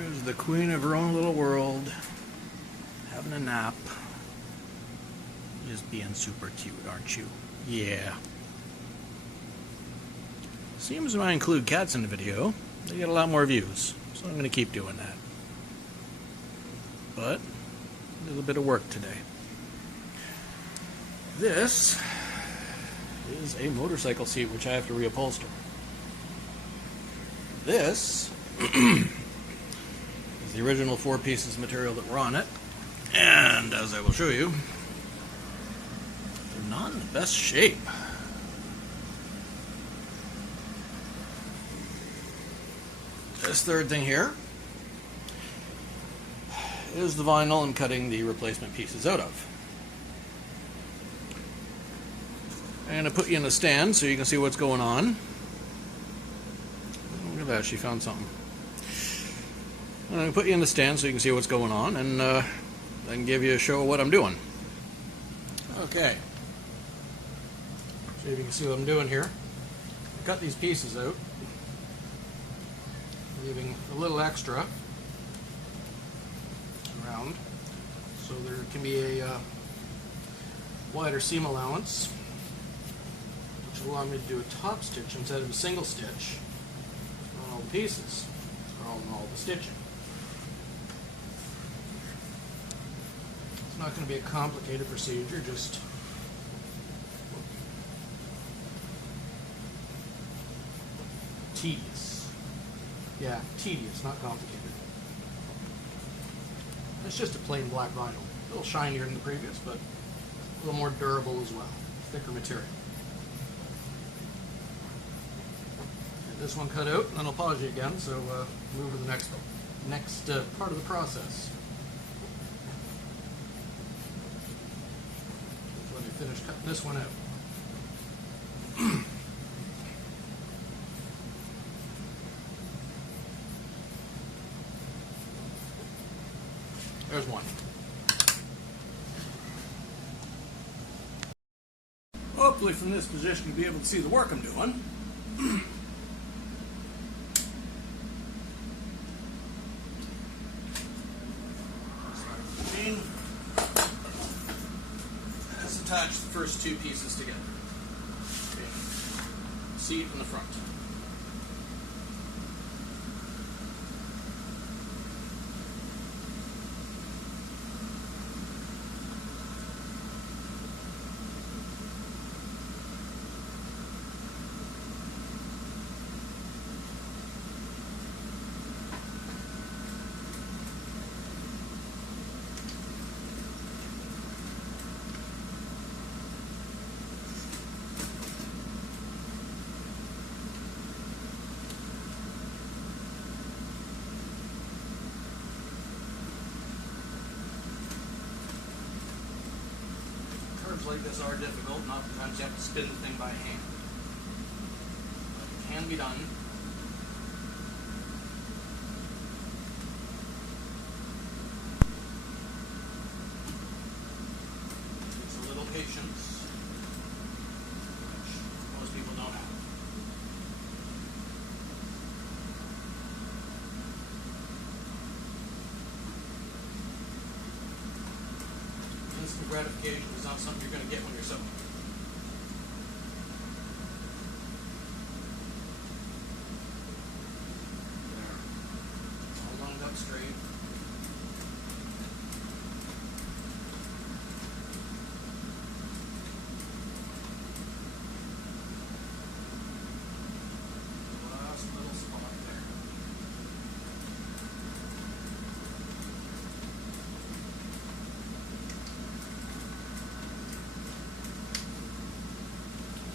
There's the queen of her own little world, having a nap. Just being super cute, aren't you? Yeah. Seems when I include cats in the video, they get a lot more views. So I'm going to keep doing that. But, a little bit of work today. This is a motorcycle seat which I have to reupholster. This is the original 4 pieces of material that were on it. And as I will show you, they're not in the best shape. This third thing here is the vinyl I'm cutting the replacement pieces out of. I'm going to put you in a stand so you can see what's going on. Look at that, she found something. I'm going to put you in the stand so you can see what's going on, and I can give you a show of what I'm doing. Okay. See if you can see what I'm doing here. I cut these pieces out, leaving a little extra around so there can be a wider seam allowance, which will allow me to do a top stitch instead of a single stitch on all the pieces, or on all the stitching. It's not going to be a complicated procedure, just tedious. Yeah, tedious, not complicated. It's just a plain black vinyl. A little shinier than the previous, but a little more durable as well. Thicker material. Get this one cut out, and then I'll pause you again, so move to the next part of the process. Just let me finish cutting this one out. There's one. Hopefully from this position you'll be able to see the work I'm doing. Let's attach the first 2 pieces together. Okay. Seat in the front. Like this are difficult, and oftentimes you have to spin the thing by hand. But it can be done. It's a little patience, which most people don't have. Instant gratification is not something you're going to get when you're sewing. There. All lined up straight. Last little spot there.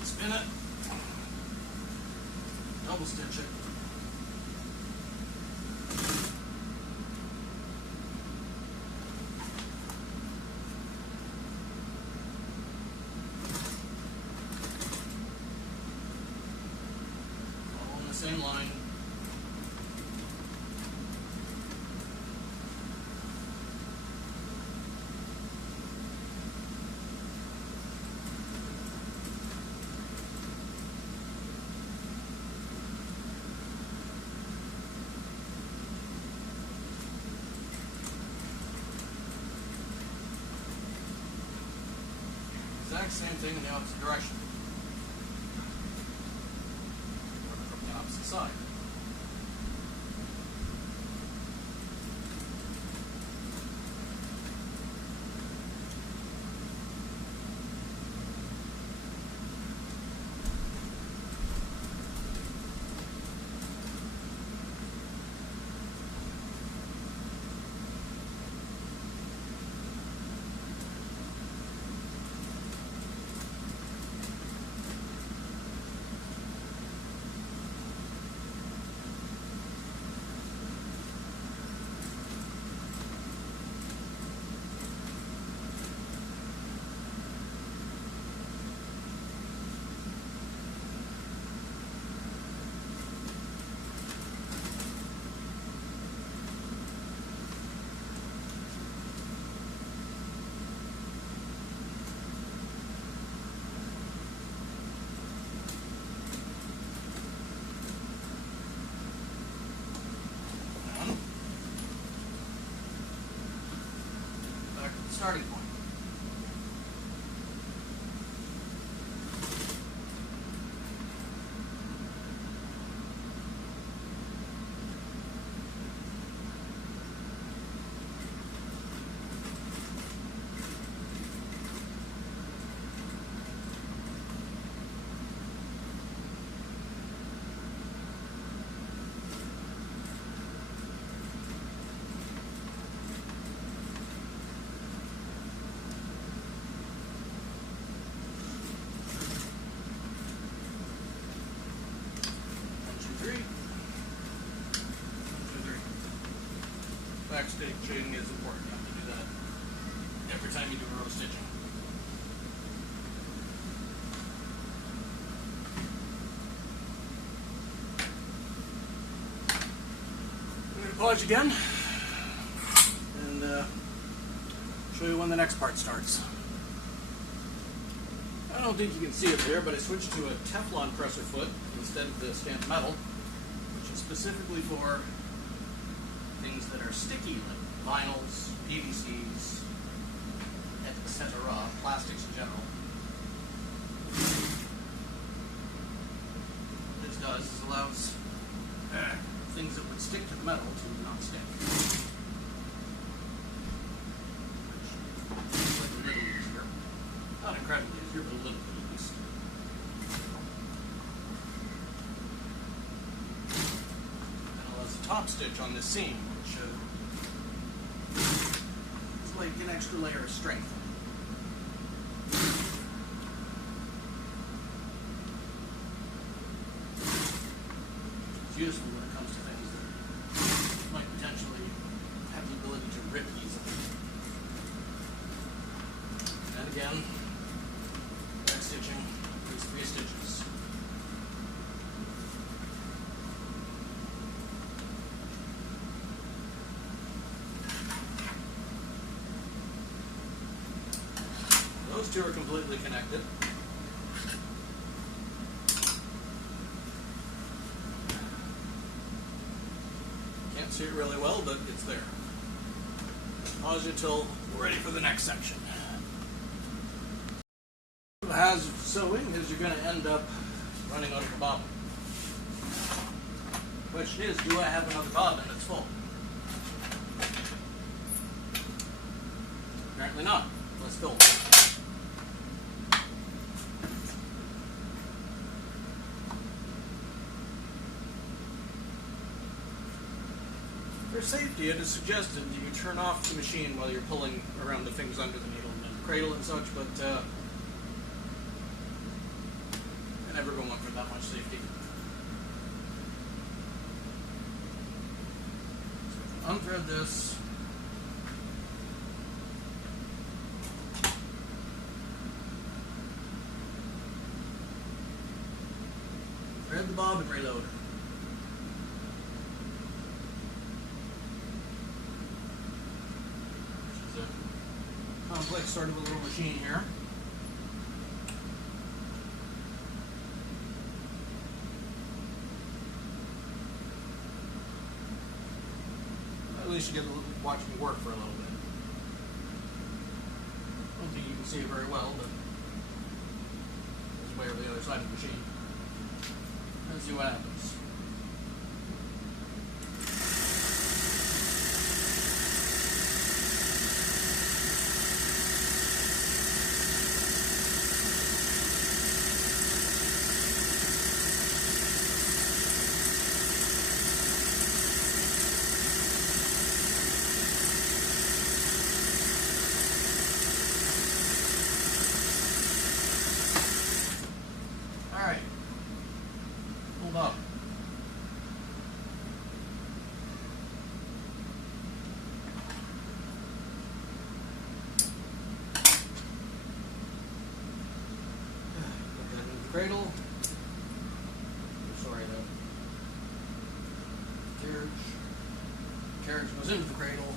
Spin it, double stitch it, all in the same line. exact same thing in the opposite direction. Or from the opposite side. Starting point. Backstitching is important. You have to do that every time you do row stitching. I'm going to pause again and show you when the next part starts. I don't think you can see it there, but I switched to a Teflon presser foot instead of the stamped metal, which is specifically for things that are sticky, like vinyls, PVCs, etc., plastics in general. What this does is allows things that would stick to the metal to not stick. Which is like a little easier. Not incredibly easier, but a little bit at least. And allows a top stitch on this seam, which is like an extra layer of strength. It's useful when it comes to things that might potentially have the ability to rip easily. And again, back stitching these 3 stitches. Those two are completely connected. Can't see it really well, but it's there. Pause it till we're ready for the next section. The hazard of sewing is you're going to end up running out of a bobbin. The question is, do I have another bobbin that's full? Apparently not. Let's fill it. For safety, it is suggested that you turn off the machine while you're pulling around the things under the needle and the cradle and such, but I never go up for that much safety. So unthread this. Thread the bobbin reloader. Complex sort of a little machine here. At least you get to watch me work for a little bit. I don't think you can see it very well, but way over the other side of the machine and see what happens. Alright, hold up. Put that in the cradle. Sorry, the carriage goes into the cradle.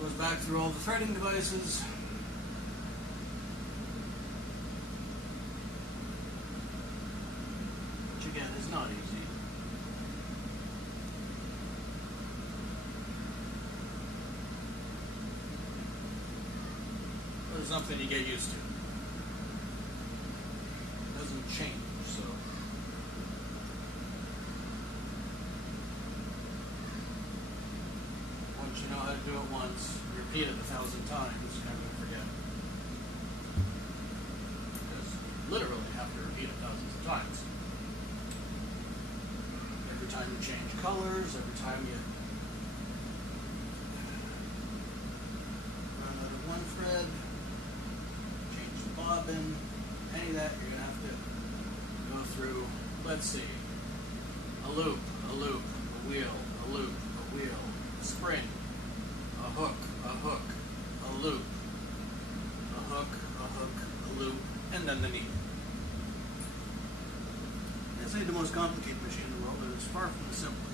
Goes back through all the threading devices. Which again is not easy. But it's something you get used to. It doesn't change, so. Once you know how to do it once, repeat it 1,000 times, you're never going to forget. Because you literally have to repeat it thousands of times. Every time you change colors, every time you run out of one thread, change the bobbin, any of that, you're going to have to go through, let's see, a loop, a wheel, a loop, a wheel, a spring, a hook, a loop, a hook, a loop, and then the needle. This ain't the most complicated machine in the world, but it's far from the simplest.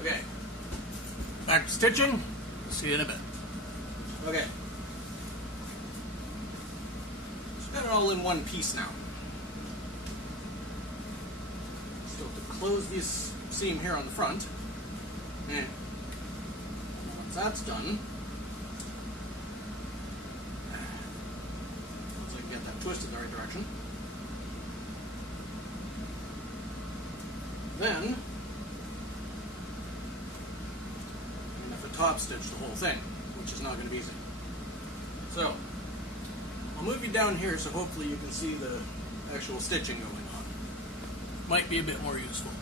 Okay, back to stitching. See you in a bit. Okay, so got it all in one piece now. Still have to close this seam here on the front. And once that's done, once I can get that twisted in the right direction, then top stitch the whole thing, which is not going to be easy. So, I'll move you down here so hopefully you can see the actual stitching going on. Might be a bit more useful.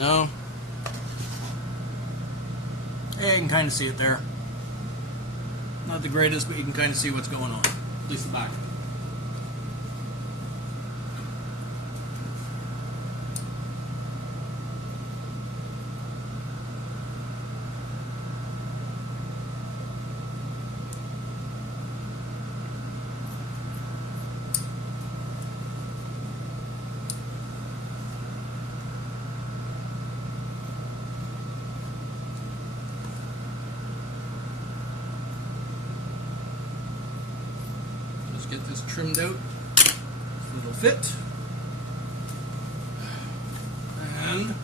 No? Yeah, you can kind of see it there. Not the greatest, but you can kind of see what's going on. At least the back. Get this trimmed out so it'll fit. And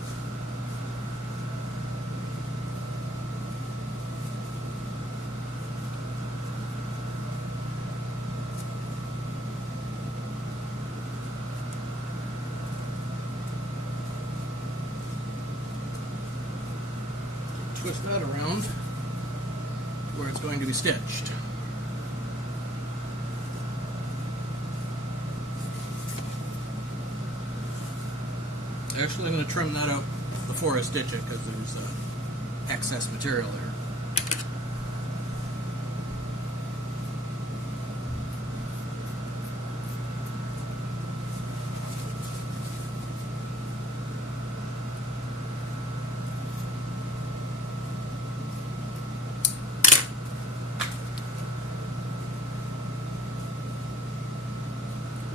twist that around where it's going to be stitched. Actually, I'm going to trim that out before I stitch it because there's excess material there.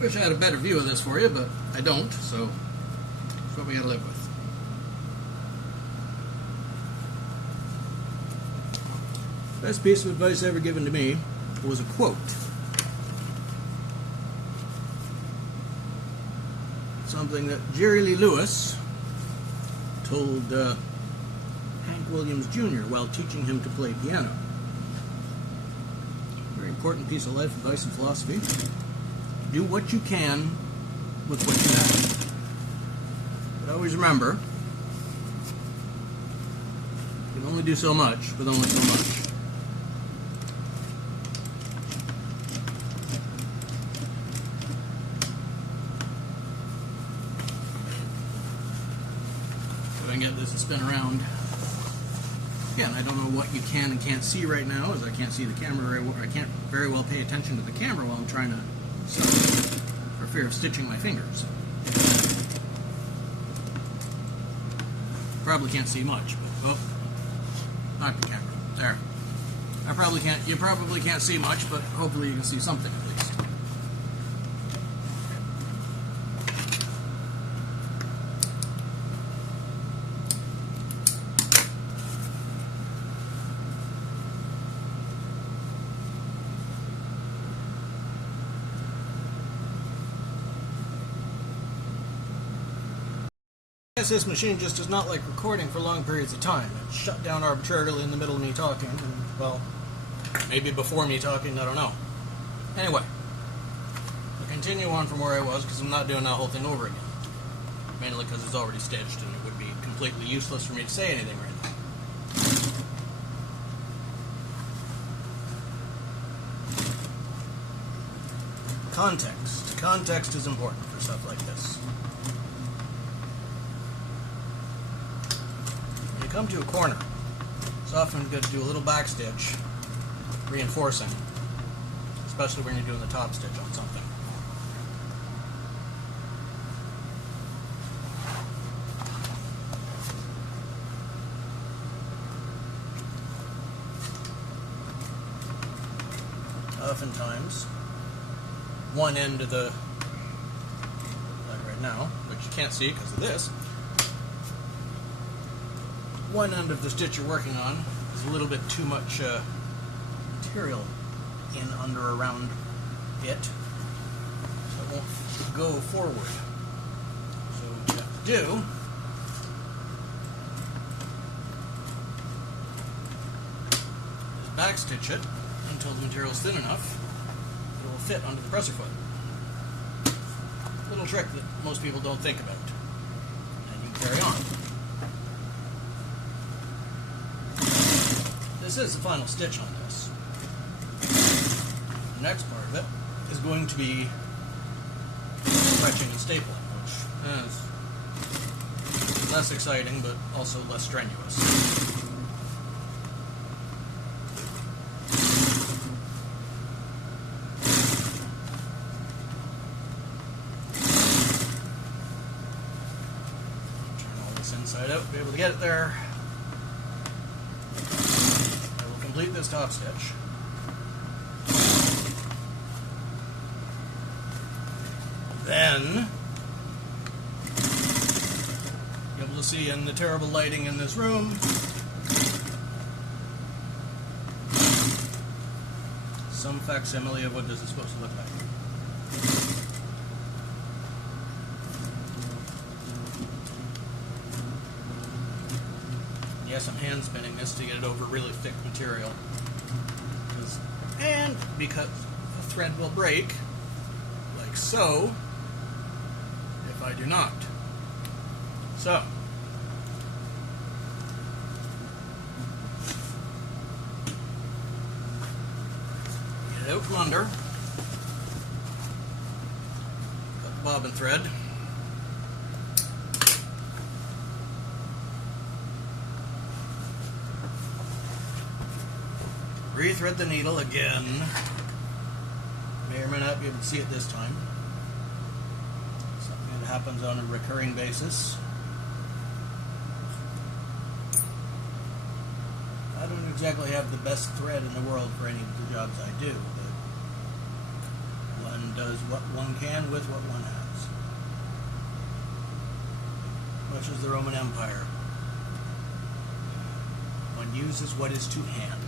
Wish I had a better view of this for you, but I don't, so that's what we gotta live with. Best piece of advice ever given to me was a quote. Something that Jerry Lee Lewis told Hank Williams Jr. while teaching him to play piano. Very important piece of life advice and philosophy. Do what you can with what you have. But always remember, you can only do so much with only so much. I can get this to spin around. Again, I don't know what you can and can't see right now, as I can't see the camera very well. I can't very well pay attention to the camera while I'm trying to sew for fear of stitching my fingers. Probably can't see much, but oh, knock the camera. There. You probably can't see much, but hopefully you can see something at least. This machine just does not like recording for long periods of time. It shut down arbitrarily in the middle of me talking, and, well, maybe before me talking, I don't know. Anyway, I'll continue on from where I was, because I'm not doing that whole thing over again. Mainly because it's already stitched, and it would be completely useless for me to say anything right now. Context. Context is important for stuff like this. Come to a corner, it's often good to do a little back stitch, reinforcing, especially when you're doing the top stitch on something. Oftentimes, one end of the, like right now, which you can't see because of this, one end of the stitch you're working on is a little bit too much material in, under, around it, so it won't go forward. So what you have to do is backstitch it until the material is thin enough it will fit under the presser foot. Little trick that most people don't think about. And you carry on. This is the final stitch on this. The next part of it is going to be stretching and stapling, which is less exciting but also less strenuous. Turn all this inside out, be able to get it there. Complete this top stitch. Then you'll be able to see in the terrible lighting in this room some facsimile of what this is supposed to look like. Yes, I'm hand spinning this to get it over really thick material. And because the thread will break, like so, if I do not. So, get it out from under, cut the bobbin thread. Rethread the needle again. May or may not be able to see it this time. Something that happens on a recurring basis. I don't exactly have the best thread in the world for any of the jobs I do, but One does what one can with what one has. Much as the Roman Empire. One uses what is to hand.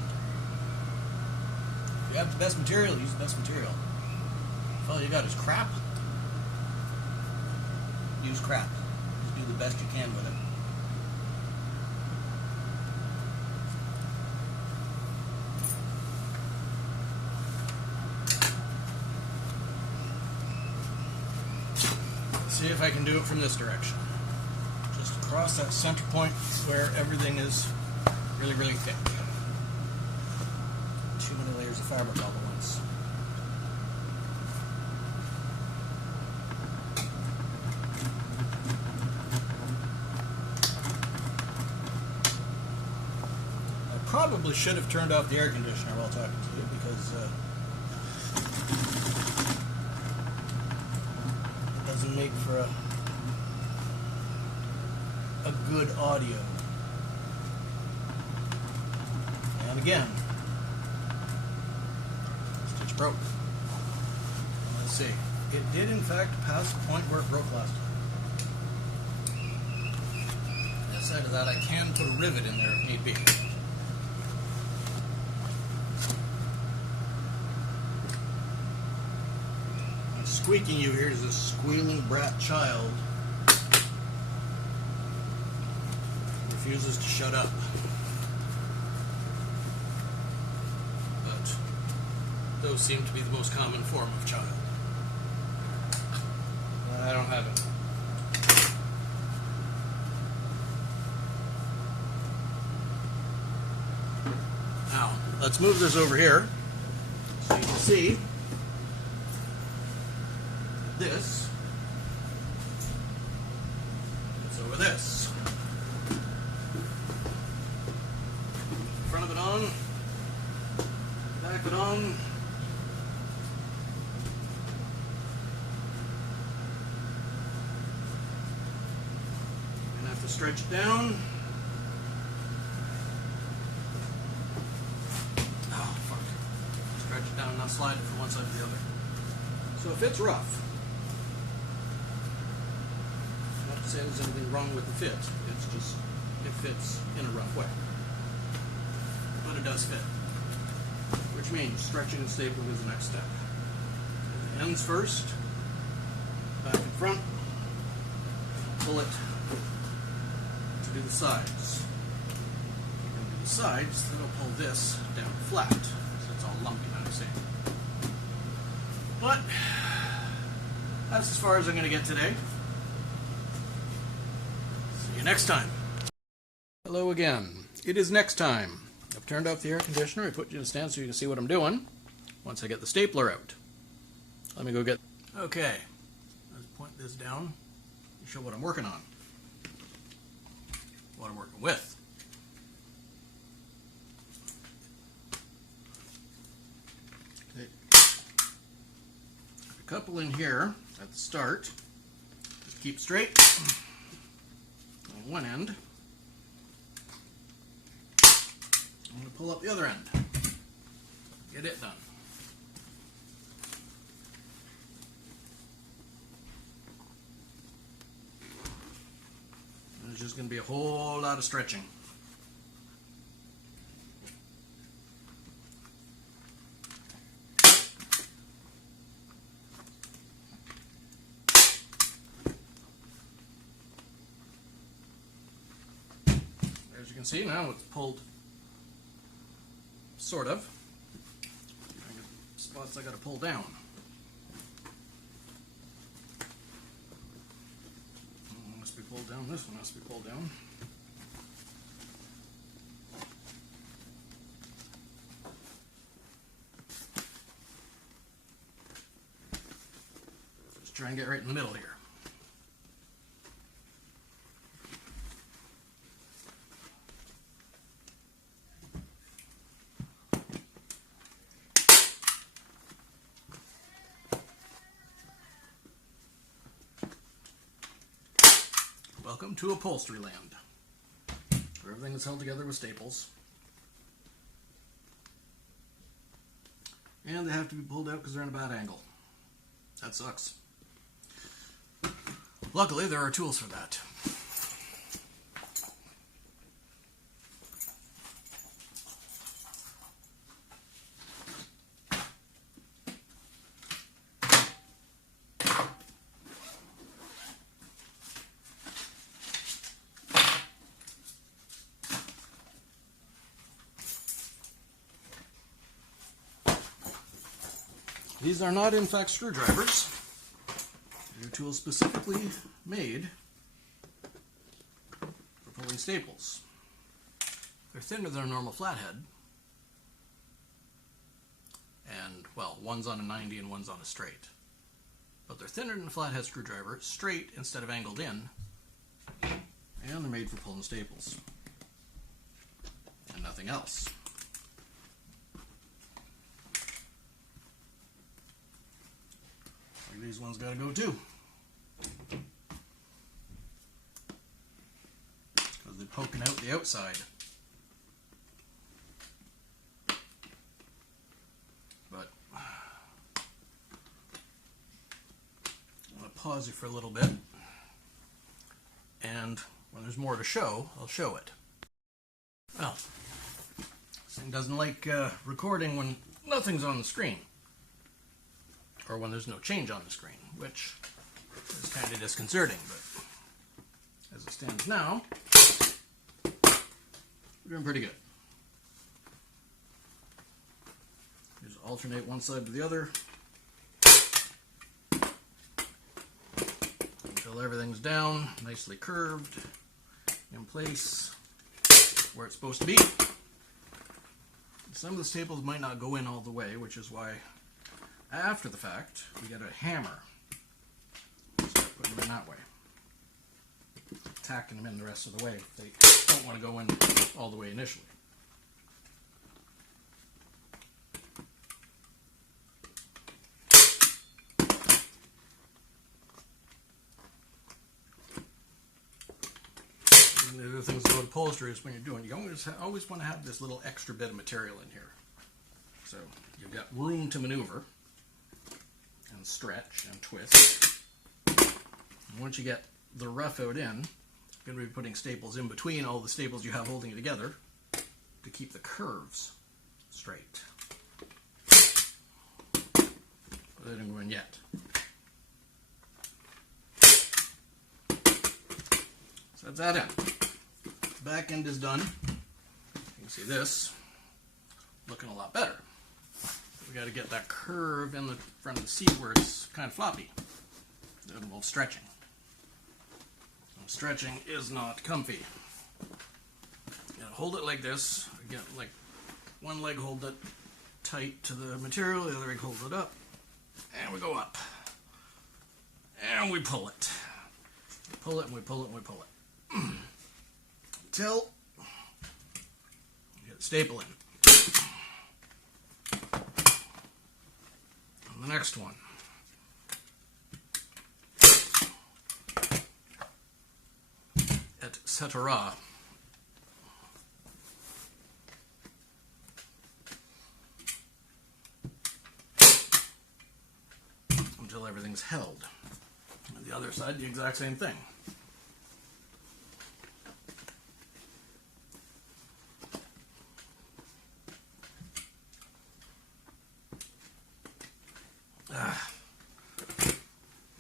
If you have the best material, use the best material. If all you got is crap, use crap. Just do the best you can with it. See if I can do it from this direction. Just across that center point where everything is really, really thick. Too many layers of fabric all at once. I probably should have turned off the air conditioner while talking to you because doesn't make for a good audio. And again, stitch broke. Let's see. It did in fact pass the point where it broke last time. Aside of that, I can put a rivet in there if need be. Squeaking you here is a squealing brat child refuses to shut up. But those seem to be the most common form of child. I don't have it. Now, let's move this over here so you can see this is over this. Front of it on, back of it on. Gonna have to stretch it down. Oh, fuck. Stretch it down, not slide it from one side to the other. So if it's rough, say there's anything wrong with the fit. It's just, it fits in a rough way. But it does fit. Which means stretching and stapling is the next step. The ends first, back and front, pull it to do the sides. If you're going to do the sides, then I'll pull this down flat, so it's all lumpy now, you see. But that's as far as I'm going to get today. Next time. Hello again. It is next time. I've turned off the air conditioner. I put you in a stand so you can see what I'm doing. Once I get the stapler out. Let me go get... Okay. Let's point this down and show what I'm working on. What I'm working with. Okay. A couple in here at the start. Just keep straight. One end. I'm going to pull up the other end. Get it done. There's just going to be a whole lot of stretching. As you can see now, it's pulled, sort of. Spots I got to pull down. One must be pulled down. This one must be pulled down. Just try and get right in the middle here. Welcome to upholstery land, where everything is held together with staples. And they have to be pulled out because they're in a bad angle. That sucks. Luckily, there are tools for that. These are not, in fact, screwdrivers. They're tools specifically made for pulling staples. They're thinner than a normal flathead. And, well, one's on a 90 and one's on a straight. But they're thinner than a flathead screwdriver, straight instead of angled in, and they're made for pulling staples. And nothing else. These ones gotta go too. Because they're poking out the outside. But I'm gonna pause you for a little bit. And when there's more to show, I'll show it. Well, this thing doesn't like recording when nothing's on the screen. Or when there's no change on the screen, which is kind of disconcerting, but as it stands now, we're doing pretty good. Just alternate one side to the other until everything's down, nicely curved, in place, where it's supposed to be. Some of the staples might not go in all the way, which is why after the fact, we get a hammer. Start putting them in that way. Tacking them in the rest of the way if they don't want to go in all the way initially. And the other things about upholstery is when you're doing, you always want to have this little extra bit of material in here. So you've got room to maneuver and stretch and twist. And once you get the rough out in, you're going to be putting staples in between all the staples you have holding it together to keep the curves straight. But they didn't go in yet. So that's that end. Back end is done. You can see this looking a lot better. We got to get that curve in the front of the seat where it's kind of floppy. It involves stretching. And stretching is not comfy. You gotta hold it like this. Again, like one leg hold it tight to the material, the other leg hold it up, and we go up. And we pull it. We pull it and we pull it and we pull it. Until you get a staple in. The next one. Etc. Until everything's held. And the other side, the exact same thing.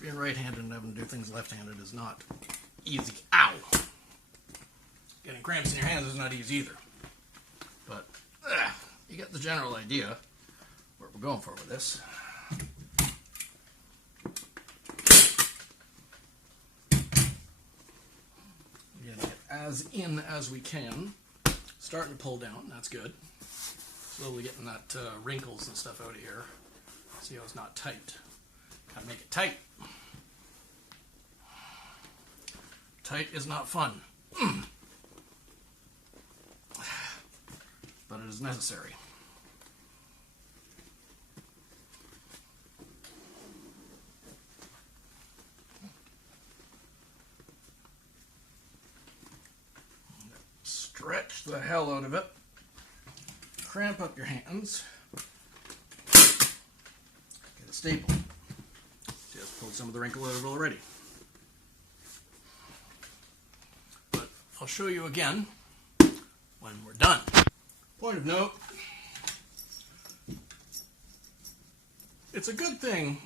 Being right-handed and having to do things left-handed is not easy. Ow! Getting cramps in your hands is not easy either. But you get the general idea where we're going for with this. Getting it as in as we can. Starting to pull down, that's good. Slowly getting that wrinkles and stuff out of here. See how it's not tight. Gotta make it tight. Tight is not fun. But it is necessary. Stretch the hell out of it. Cramp up your hands. Get a staple. Pulled some of the wrinkle out of it already. But I'll show you again when we're done. Point of note, it's a good thing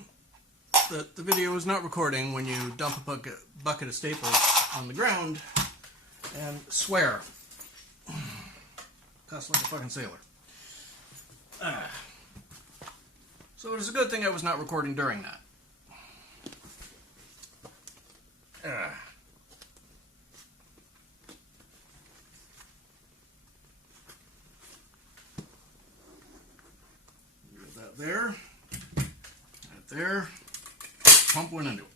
that the video is not recording when you dump a bucket of staples on the ground and swear. Cuss like a fucking sailor. So it is a good thing I was not recording during that. Get that there. That there. Pump one into it.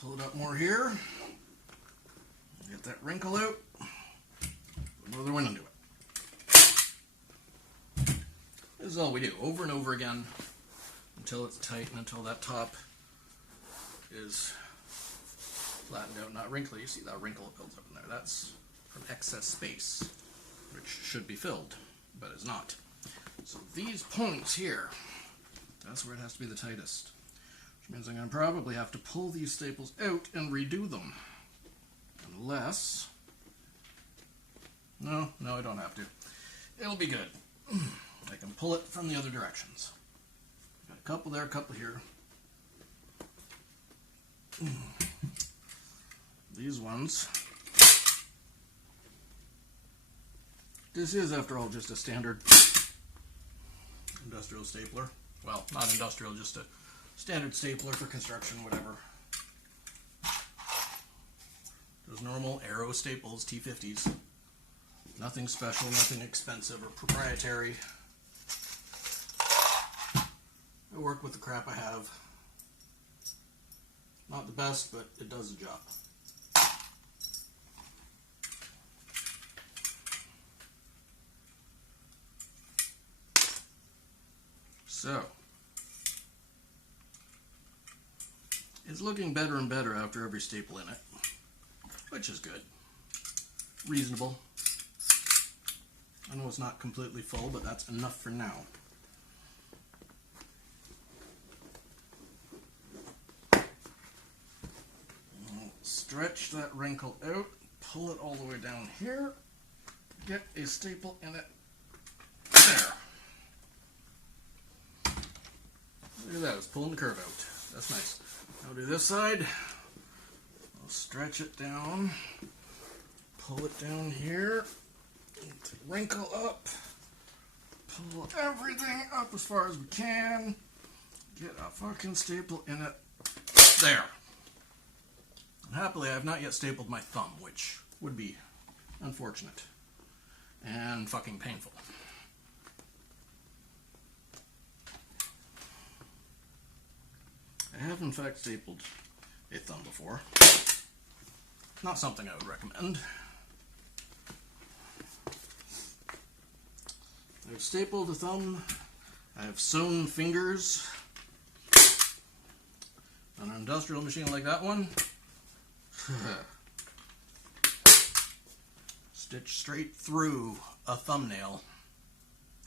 Pull it up more here. Get that wrinkle out. Put another one into it. This is all we do, over and over again, until it's tight and until that top is flattened out, not wrinkly. You see that wrinkle that builds up in there. That's from excess space, which should be filled, but is not. So these points here, that's where it has to be the tightest. Which means I'm going to probably have to pull these staples out and redo them. Unless... No, I don't have to. It'll be good. I can pull it from the other directions. Got a couple there, a couple here. These ones. This is, after all, just a standard industrial stapler. Well, not industrial, just a standard stapler for construction, whatever. Those normal Arrow staples, T50s. Nothing special, nothing expensive or proprietary. I work with the crap I have. Not the best, but it does the job. So, it's looking better and better after every staple in it, which is good. Reasonable. I know it's not completely full, but that's enough for now. Stretch that wrinkle out, pull it all the way down here, get a staple in it. There. Look at that, it's pulling the curve out. That's nice. Now do this side. I'll stretch it down, pull it down here, wrinkle up, pull everything up as far as we can, get a fucking staple in it. There. Happily, I have not yet stapled my thumb, which would be unfortunate and fucking painful. I have in fact stapled a thumb before. Not something I would recommend. I've stapled a thumb. I have sewn fingers. On an industrial machine like that one. Stitch straight through a thumbnail.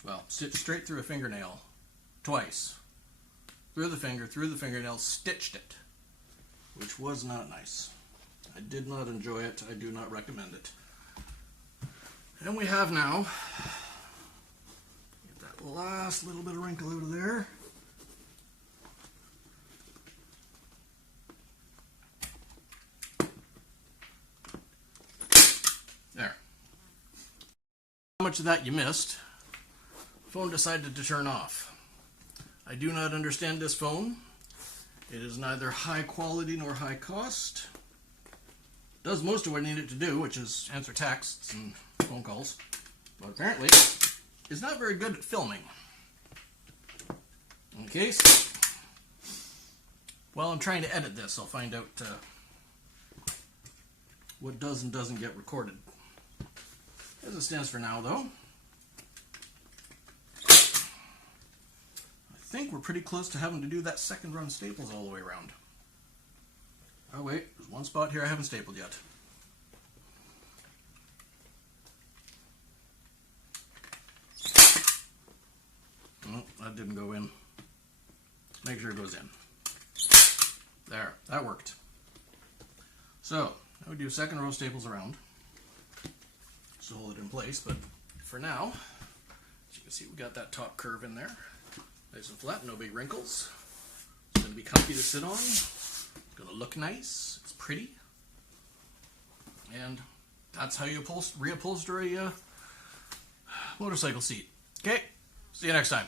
Well, stitch straight through a fingernail twice. Through the fingernail, stitched it. Which was not nice. I did not enjoy it. I do not recommend it. And we have now, get that last little bit of wrinkle out of there. There. How much of that you missed? Phone decided to turn off. I do not understand this phone. It is neither high quality nor high cost. Does most of what I need it to do, which is answer texts and phone calls. But apparently, it's not very good at filming. In case, while I'm trying to edit this, I'll find out what does and doesn't get recorded. As it stands for now, though, I think we're pretty close to having to do that second run staples all the way around. Oh wait, there's one spot here I haven't stapled yet. Oh, that didn't go in. make sure it goes in. There, that worked. So, I would do second row staples around to hold it in place, but for now, as you can see, we got that top curve in there. Nice and flat, no big wrinkles. It's going to be comfy to sit on. It's going to look nice. It's pretty. And that's how you reupholster a motorcycle seat. Okay, see you next time.